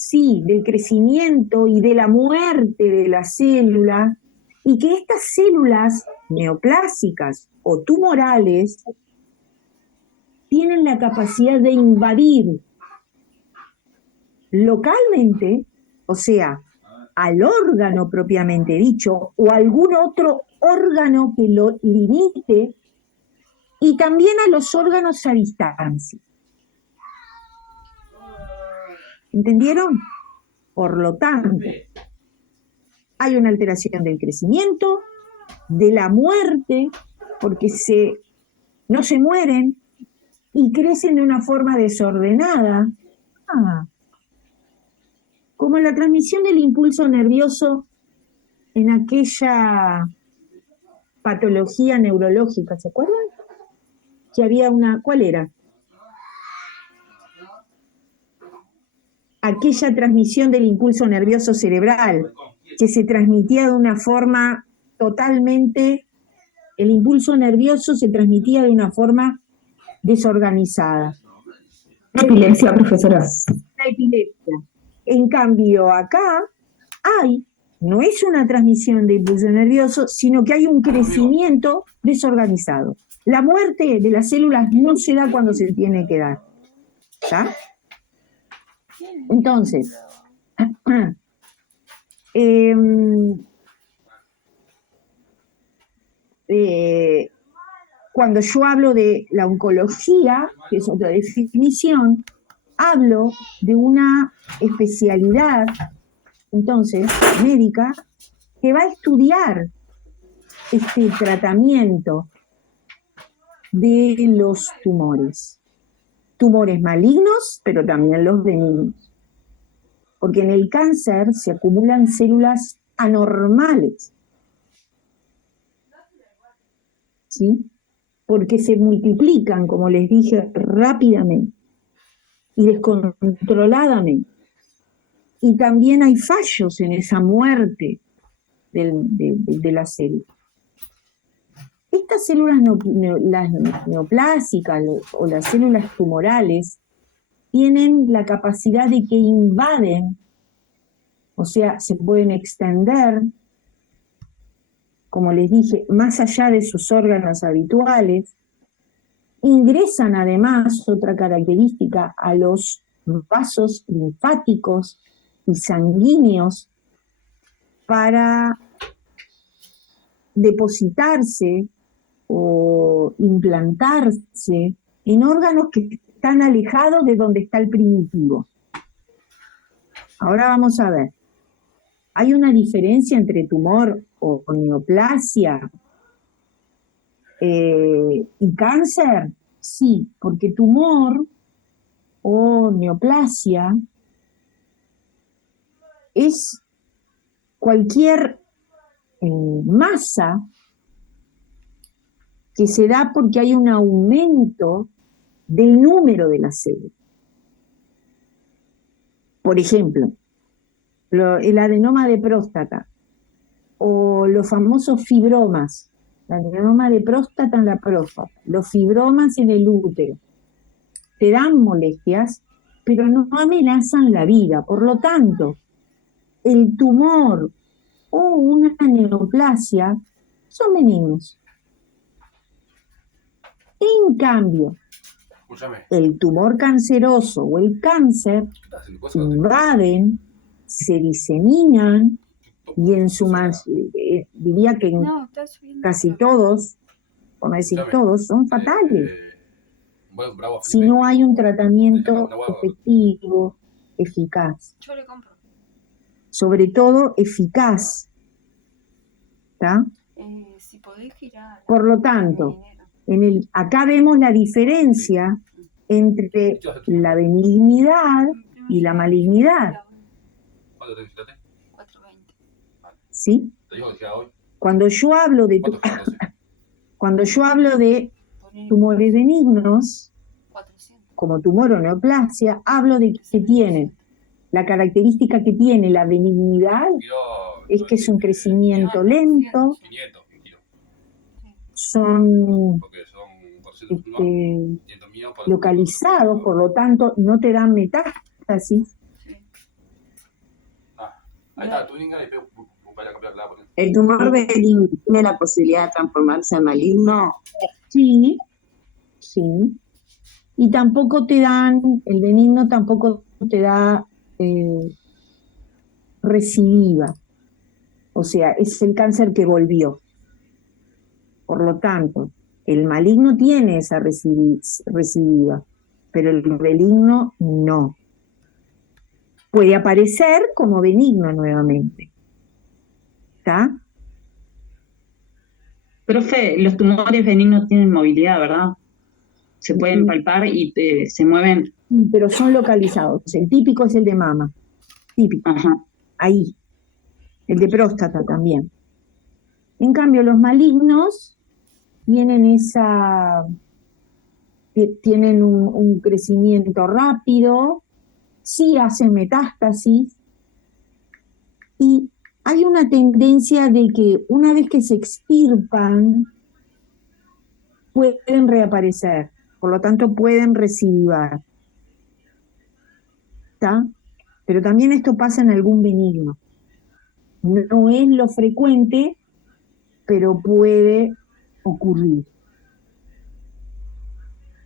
Sí, del crecimiento y de la muerte de la célula, y que estas células neoplásicas o tumorales tienen la capacidad de invadir localmente, o sea, al órgano propiamente dicho, o algún otro órgano que lo limite, y también a los órganos a distancia. ¿Entendieron? Por lo tanto, hay una alteración del crecimiento, de la muerte, porque no se mueren y crecen de una forma desordenada. Como la transmisión del impulso nervioso en aquella patología neurológica, ¿se acuerdan? Que había ¿cuál era? Aquella transmisión del impulso nervioso cerebral, que se transmitía de una forma totalmente, el impulso nervioso se transmitía de una forma desorganizada. La epilepsia, profesora. La epilepsia. En cambio, acá no es una transmisión de impulso nervioso, sino que hay un crecimiento desorganizado. La muerte de las células no se da cuando se tiene que dar. ¿Está? Entonces, cuando yo hablo de la oncología, que es otra definición, hablo de una especialidad, entonces, médica, que va a estudiar este tratamiento de los tumores. Tumores malignos, pero también los benignos. Porque en el cáncer se acumulan células anormales. ¿Sí? Porque se multiplican, como les dije, rápidamente y descontroladamente. Y también hay fallos en esa muerte de la célula. Estas células las neoplásicas o las células tumorales tienen la capacidad de que invaden, o sea, se pueden extender, como les dije, más allá de sus órganos habituales. Ingresan además, otra característica, a los vasos linfáticos y sanguíneos para depositarse o implantarse en órganos que están alejados de donde está el primitivo. Ahora vamos a ver. ¿Hay una diferencia entre tumor o neoplasia y cáncer? Sí, porque tumor o neoplasia es cualquier masa que se da porque hay un aumento del número de las células. Por ejemplo, el adenoma de próstata o los famosos fibromas, el adenoma de próstata en la próstata, los fibromas en el útero, te dan molestias, pero no amenazan la vida. Por lo tanto, el tumor o una neoplasia son benignos. En cambio, el tumor canceroso o el cáncer invaden, se diseminan y en su diría que en casi todos, por no decir todos, son fatales. Si no hay un tratamiento efectivo, eficaz. Sobre todo eficaz. ¿Está? Por lo tanto, acá vemos la diferencia entre la benignidad y la malignidad. ¿Sí? Cuando yo hablo de tumores benignos, como tumor o neoplasia, hablo de que tienen la característica que tiene la benignidad es que es un crecimiento lento, son localizados, por lo tanto no te dan metástasis. ¿El tumor benigno tiene la posibilidad de transformarse en maligno? Sí, sí. Y tampoco te dan, el benigno tampoco te da recidiva. O sea, es el cáncer que volvió. Por lo tanto, el maligno tiene esa recidiva, pero el benigno no. Puede aparecer como benigno nuevamente. ¿Está? Profe, los tumores benignos tienen movilidad, ¿verdad? Se pueden palpar y se mueven. Pero son localizados. El típico es el de mama. Típico. Ajá. Ahí. El de próstata también. En cambio, los malignos tienen un crecimiento rápido, sí hacen metástasis, y hay una tendencia de que una vez que se extirpan, pueden reaparecer, por lo tanto pueden recidivar. ¿Está? Pero también esto pasa en algún benigno. No es lo frecuente, pero puede ocurrir.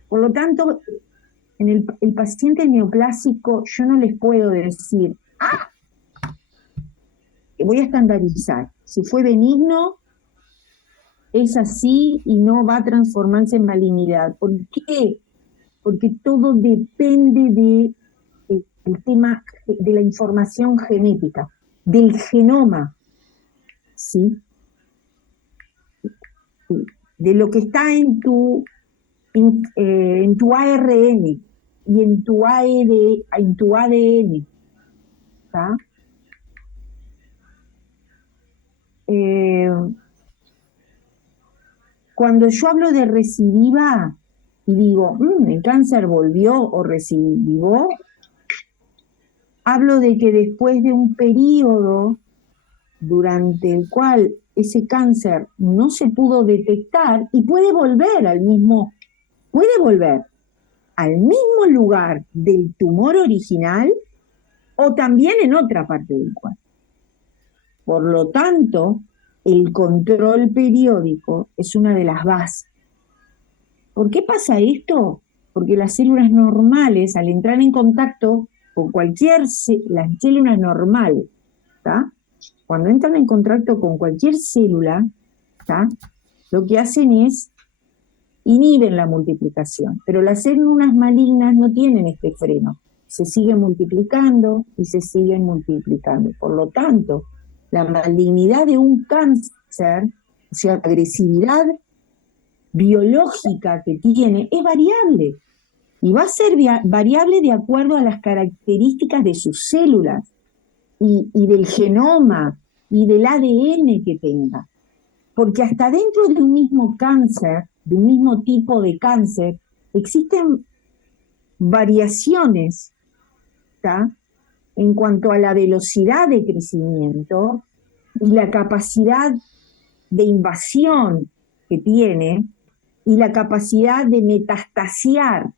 Por lo tanto, en el paciente neoplásico yo no les puedo decir, voy a estandarizar. Si fue benigno, es así y no va a transformarse en malignidad. ¿Por qué? Porque todo depende del tema de la información genética, del genoma, ¿sí? De lo que está en tu ARN y en tu ADN, ¿tá? Cuando yo hablo de recidiva y digo, el cáncer volvió o recidivó, hablo de que después de un periodo durante el cual ese cáncer no se pudo detectar y puede volver al mismo lugar del tumor original o también en otra parte del cuerpo. Por lo tanto, el control periódico es una de las bases. ¿Por qué pasa esto? Porque las células normales, al entrar en contacto con las células normales, ¿tá? Cuando entran en contacto con cualquier célula, ¿tá? Lo que hacen es inhiben la multiplicación. Pero las células malignas no tienen este freno. Se siguen multiplicando y se siguen multiplicando. Por lo tanto, la malignidad de un cáncer, o sea, la agresividad biológica que tiene, es variable. Y va a ser variable de acuerdo a las características de sus células y del genoma y del ADN que tenga. Porque hasta dentro de un mismo cáncer, de un mismo tipo de cáncer, existen variaciones, ¿tá? En cuanto a la velocidad de crecimiento y la capacidad de invasión que tiene y la capacidad de metastasiar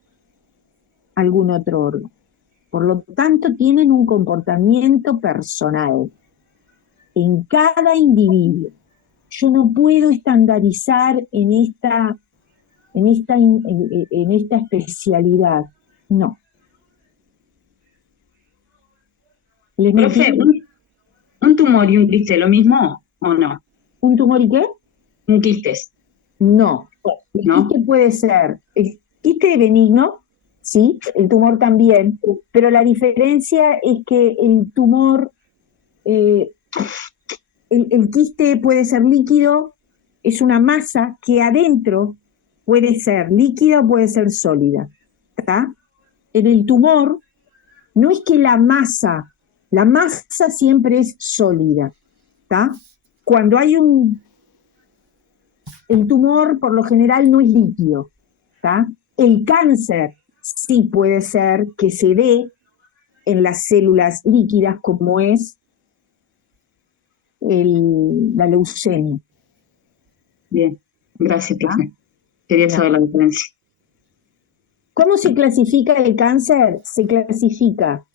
algún otro órgano. Por lo tanto, tienen un comportamiento personal en cada individuo. Yo no puedo estandarizar en esta especialidad, no. Profe, ¿un tumor y un quiste lo mismo o no? ¿Un tumor y qué? Un quiste. No. El quiste puede ser, el quiste benigno, sí, el tumor también, pero la diferencia es que el tumor, el quiste puede ser líquido, es una masa que adentro puede ser líquida o puede ser sólida, ¿tá? En el tumor no es que la masa siempre es sólida, ¿tá? Cuando hay el tumor por lo general no es líquido, ¿tá? El cáncer sí puede ser que se dé en las células líquidas como es la leucemia. Bien, gracias, profe. Quería saber la diferencia. ¿Cómo se clasifica el cáncer? Se clasifica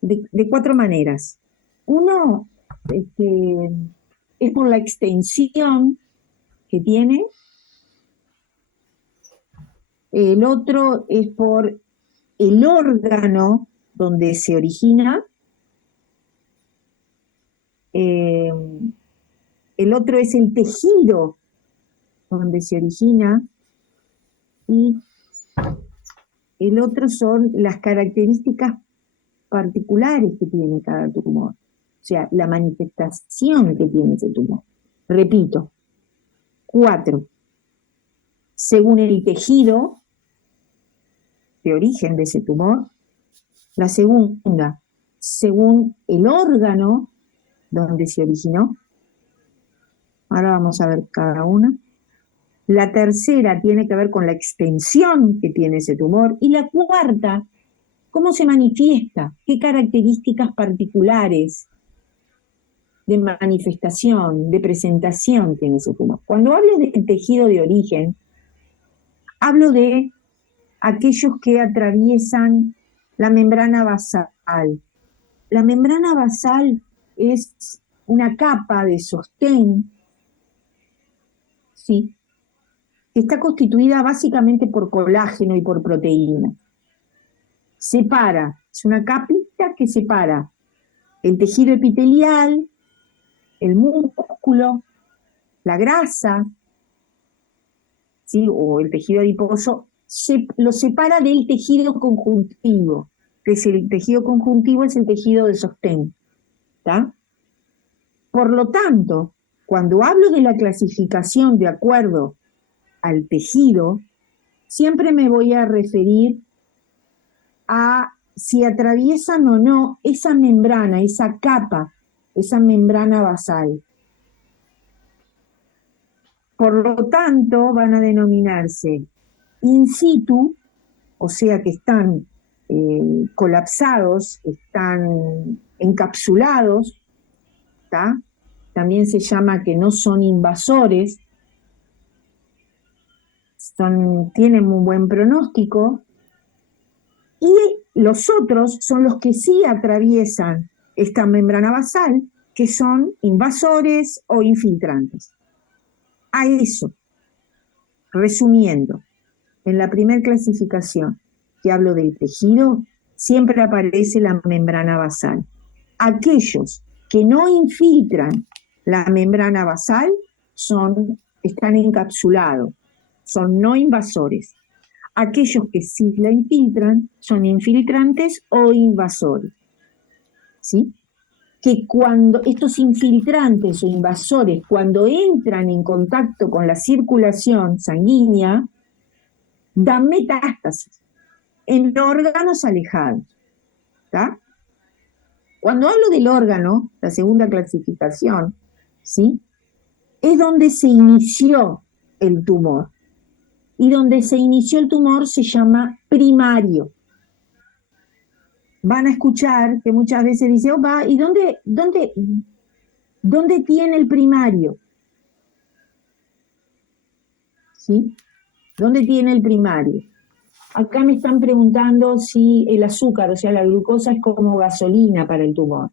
de 4 maneras. Uno es por la extensión que tiene. El otro es por el órgano donde se origina. El otro es el tejido donde se origina. Y el otro son las características particulares que tiene cada tumor. O sea, la manifestación que tiene ese tumor. Repito, 4. Según el tejido de origen de ese tumor. La segunda, según el órgano donde se originó. Ahora vamos a ver cada una. La tercera tiene que ver con la extensión que tiene ese tumor. Y la cuarta, cómo se manifiesta, qué características particulares de manifestación, de presentación tiene ese tumor. Cuando hablo del tejido de origen, hablo de aquellos que atraviesan la membrana basal. La membrana basal es una capa de sostén, ¿sí?, que está constituida básicamente por colágeno y por proteína. Separa, es una capita que separa el tejido epitelial, el músculo, la grasa ¿sí? O el tejido adiposo, lo separa del tejido conjuntivo, que es el tejido conjuntivo es el tejido de sostén, ¿está? Por lo tanto, cuando hablo de la clasificación de acuerdo al tejido, siempre me voy a referir a si atraviesan o no esa membrana, esa capa, esa membrana basal. Por lo tanto, van a denominarse in situ, o sea que están colapsados, están encapsulados, ¿tá? También se llama que no son invasores, tienen un buen pronóstico, y los otros son los que sí atraviesan esta membrana basal, que son invasores o infiltrantes. A eso, resumiendo, en la primera clasificación que hablo del tejido, siempre aparece la membrana basal. Aquellos que no infiltran la membrana basal están encapsulados, son no invasores. Aquellos que sí la infiltran son infiltrantes o invasores. ¿Sí? Que cuando estos infiltrantes o invasores, cuando entran en contacto con la circulación sanguínea, dan metástasis en órganos alejados. ¿Tá? Cuando hablo del órgano, la segunda clasificación, ¿sí? Es donde se inició el tumor. Y donde se inició el tumor se llama primario. Van a escuchar que muchas veces dice, opa, ¿y dónde tiene el primario? ¿Sí? ¿Dónde tiene el primario? Acá me están preguntando si el azúcar, o sea, la glucosa es como gasolina para el tumor.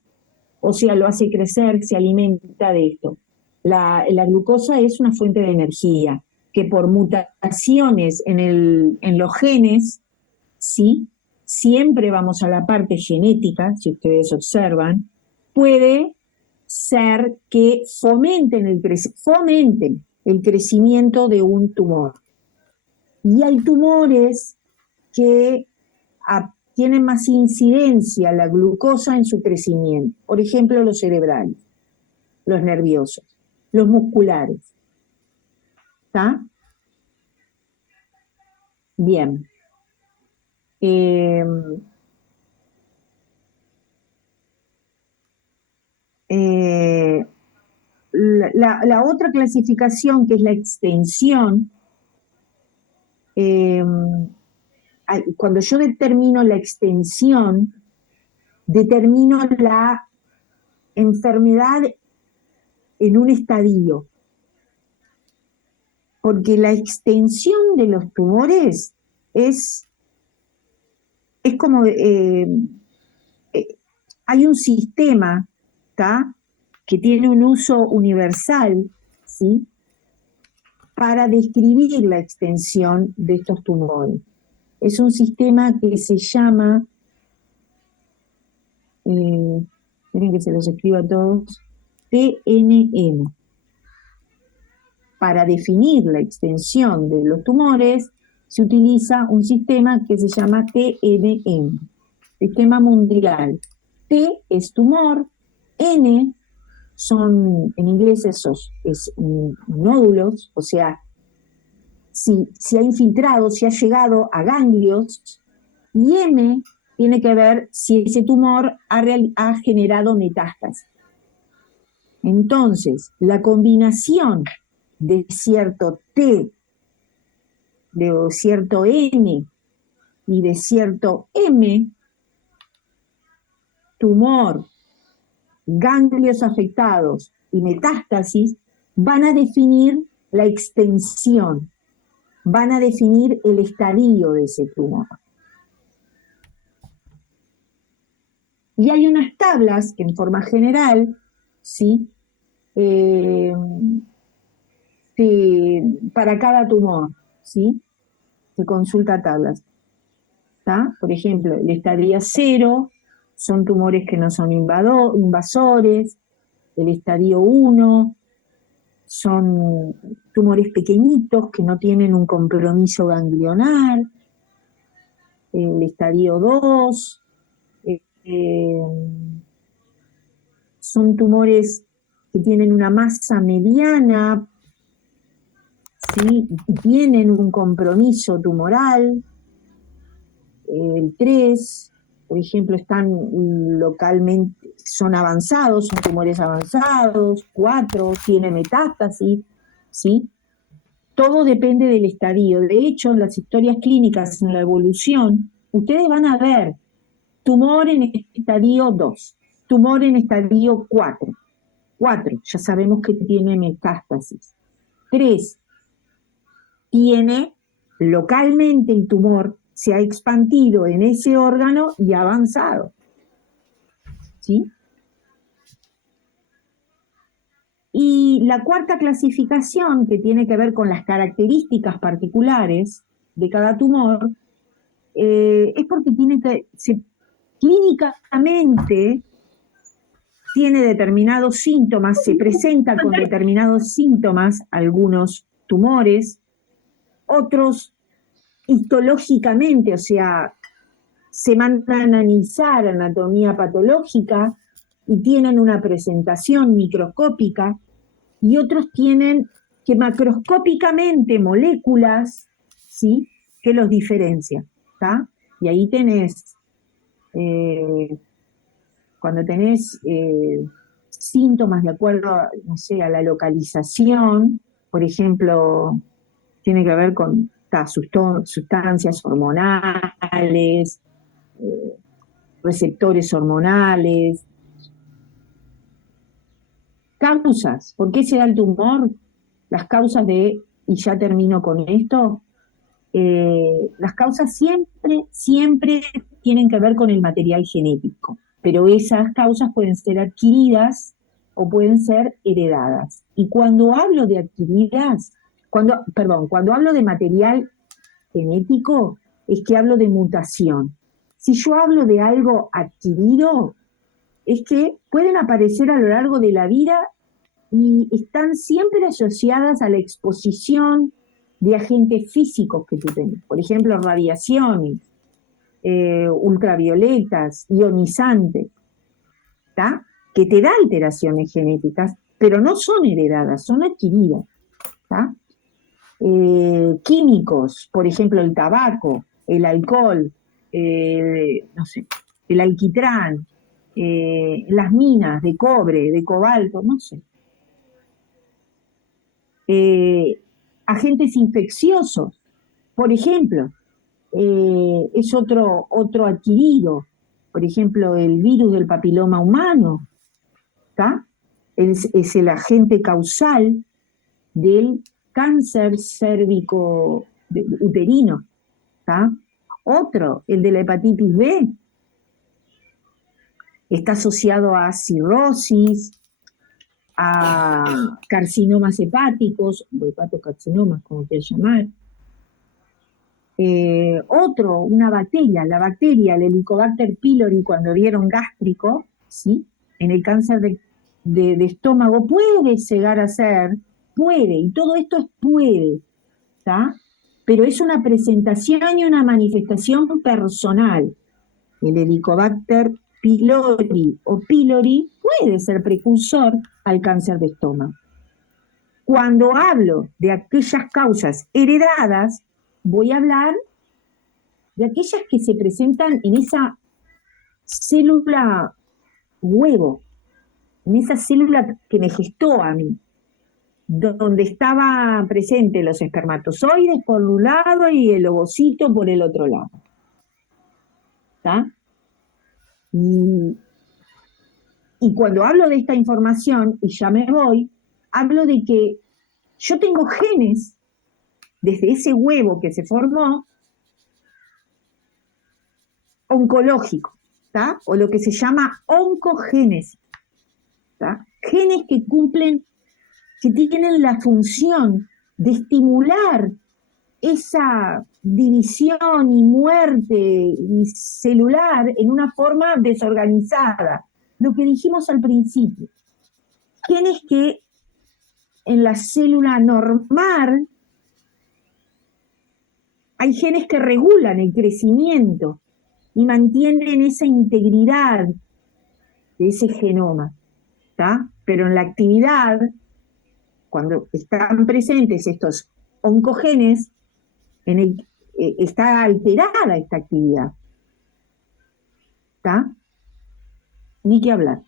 O sea, lo hace crecer, se alimenta de esto. La glucosa es una fuente de energía que por mutaciones en los genes, ¿sí? Siempre vamos a la parte genética, si ustedes observan, puede ser que fomenten el crecimiento de un tumor. Y hay tumores que tienen más incidencia la glucosa en su crecimiento. Por ejemplo, los cerebrales, los nerviosos, los musculares. ¿Está? Bien. La otra clasificación, que es la extensión, cuando yo determino la extensión, determino la enfermedad en un estadio. Porque la extensión de los tumores es como, hay un sistema, ¿tá? Que tiene un uso universal, ¿sí? Para describir la extensión de estos tumores. Es un sistema que se llama, miren que se los escribo a todos, TNM. Para definir la extensión de los tumores, se utiliza un sistema que se llama TNM, Sistema Mundial. T es tumor, N son, en inglés es nódulos, o sea, si ha infiltrado, si ha llegado a ganglios, y M tiene que ver si ese tumor ha generado metástasis. Entonces, la combinación de cierto T, de cierto N y de cierto M, tumor, ganglios afectados y metástasis, van a definir la extensión, van a definir el estadio de ese tumor. Y hay unas tablas que en forma general, ¿sí? Para cada tumor, ¿sí? Se consulta tablas. ¿Tá? Por ejemplo, el estadio 0 son tumores que no son invasores, el estadio 1 son tumores pequeñitos que no tienen un compromiso ganglionar, el estadio 2, son tumores que tienen una masa mediana, ¿sí? Y tienen un compromiso tumoral. El 3, por ejemplo, están localmente, son avanzados, son tumores avanzados. 4, tiene metástasis, ¿sí? Todo depende del estadio. De hecho, en las historias clínicas, en la evolución, ustedes van a ver tumor en estadio 2, tumor en estadio 4. 4, ya sabemos que tiene metástasis. 3, tiene localmente el tumor, se ha expandido en ese órgano y ha avanzado. ¿Sí? Y la cuarta clasificación, que tiene que ver con las características particulares de cada tumor, es porque clínicamente tiene determinados síntomas, se presenta con determinados síntomas algunos tumores, otros histológicamente, o sea, se mandan a analizar anatomía patológica y tienen una presentación microscópica, y otros tienen que macroscópicamente moléculas, ¿sí?, que los diferencian, ¿está? Y ahí tenés, cuando tenés síntomas de acuerdo, no sé, a la localización, por ejemplo, tiene que ver con sustancias hormonales, receptores hormonales. Causas, ¿por qué se da el tumor? Las causas y ya termino con esto, las causas siempre tienen que ver con el material genético, pero esas causas pueden ser adquiridas o pueden ser heredadas. Y cuando hablo de adquiridas, cuando hablo de material genético, es que hablo de mutación. Si yo hablo de algo adquirido, es que pueden aparecer a lo largo de la vida y están siempre asociadas a la exposición de agentes físicos que tú tenés. Por ejemplo, radiaciones, ultravioletas, ionizantes, ¿tá? Que te da alteraciones genéticas, pero no son heredadas, son adquiridas, ¿tá? Químicos, por ejemplo, el tabaco, el alcohol, no sé, el alquitrán, las minas de cobre, de cobalto, no sé. Agentes infecciosos, por ejemplo, es otro adquirido. Por ejemplo, el virus del papiloma humano, ¿tá? Es el agente causal del cáncer cérvico uterino, ¿tá? Otro, el de la hepatitis B, está asociado a cirrosis, a carcinomas hepáticos, o hepatocarcinomas, como quieras llamar. Otro, una bacteria, la bacteria, el Helicobacter pylori, cuando dieron gástrico, ¿sí?, en el cáncer de estómago, puede llegar a ser, y todo esto es puede, ¿tá? Pero es una presentación y una manifestación personal. El Helicobacter pylori o pylori puede ser precursor al cáncer de estómago. Cuando hablo de aquellas causas heredadas, voy a hablar de aquellas que se presentan en esa célula huevo, en esa célula que me gestó a mí, donde estaban presentes los espermatozoides por un lado y el ovocito por el otro lado. ¿Está? Y cuando hablo de esta información, y ya me voy, hablo de que yo tengo genes desde ese huevo que se formó, oncológico, ¿tá? O lo que se llama oncogénesis, ¿tá? Genes que tienen la función de estimular esa división y muerte celular en una forma desorganizada. Lo que dijimos al principio. Genes que en la célula normal hay genes que regulan el crecimiento y mantienen esa integridad de ese genoma, ¿está? Pero en la actividad, cuando están presentes estos oncogenes, está alterada esta actividad, ¿está? Ni que hablar.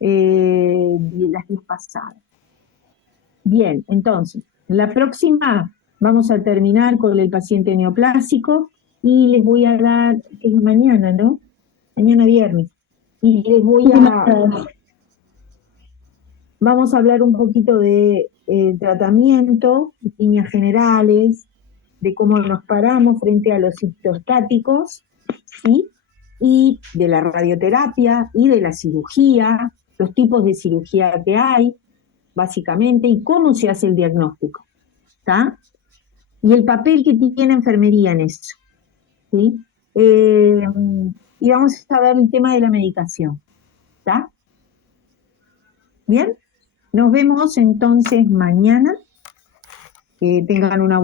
Las 10 pasadas. Bien, entonces, la próxima vamos a terminar con el paciente neoplásico y les voy a dar, es mañana, ¿no? Mañana viernes. Y les voy vamos a hablar un poquito de tratamiento, líneas generales, de cómo nos paramos frente a los citostáticos, ¿sí? Y de la radioterapia y de la cirugía, los tipos de cirugía que hay, básicamente, y cómo se hace el diagnóstico, ¿está? Y el papel que tiene enfermería en eso, ¿sí? Y vamos a ver el tema de la medicación, ¿está? Bien, nos vemos entonces mañana, que tengan una